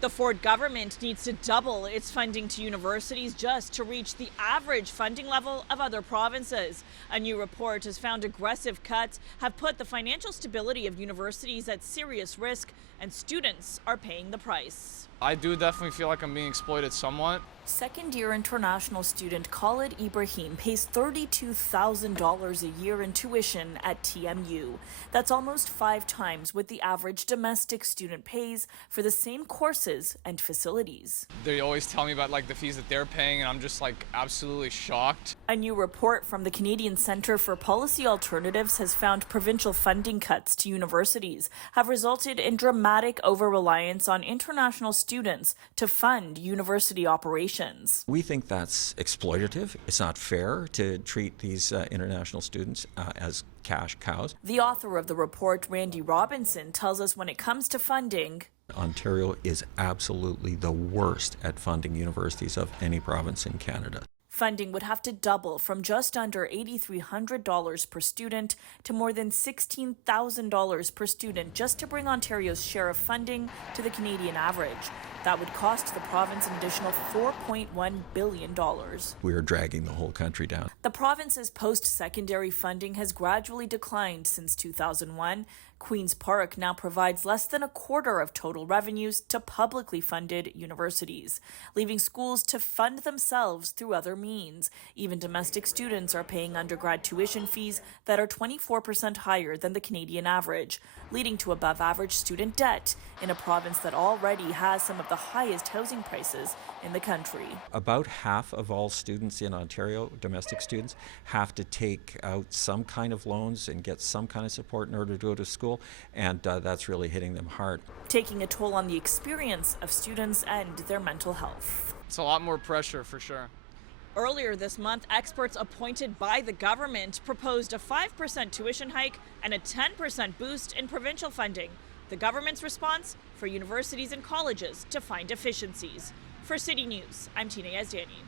The Ford government needs to double its funding to universities just to reach the average funding level of other provinces. A new report has found aggressive cuts have put the financial stability of universities at serious risk, and students are paying the price. I do definitely feel like I'm being exploited somewhat. Second-year international student Khalid Ibrahim pays $32,000 a year in tuition at TMU. That's almost 5 times what the average domestic student pays for the same courses and facilities. They always tell me about the fees that they're paying, and I'm just absolutely shocked. A new report from the Canadian Centre for Policy Alternatives has found provincial funding cuts to universities have resulted in dramatic over-reliance on international students to fund university operations. We think that's exploitative. It's not fair to treat these international students as cash cows. The author of the report, Randy Robinson, tells us when it comes to funding, Ontario is absolutely the worst at funding universities of any province in Canada. Funding would have to double from just under $8,300 per student to more than $16,000 per student just to bring Ontario's share of funding to the Canadian average. That would cost the province an additional $4.1 billion. We are dragging the whole country down. The province's post-secondary funding has gradually declined since 2001. Queen's Park now provides less than a quarter of total revenues to publicly funded universities, leaving schools to fund themselves through other means. Even domestic students are paying undergrad tuition fees that are 24% higher than the Canadian average, leading to above-average student debt in a province that already has some of the highest housing prices in the country. About half of all students in Ontario, domestic students, have to take out some kind of loans and get some kind of support in order to go to school, and that's really hitting them hard. Taking a toll on the experience of students and their mental health. It's a lot more pressure for sure. Earlier this month, experts appointed by the government proposed a 5% tuition hike and a 10% boost in provincial funding. The government's response? For universities and colleges to find efficiencies. For City News, I'm Tina Yazdani.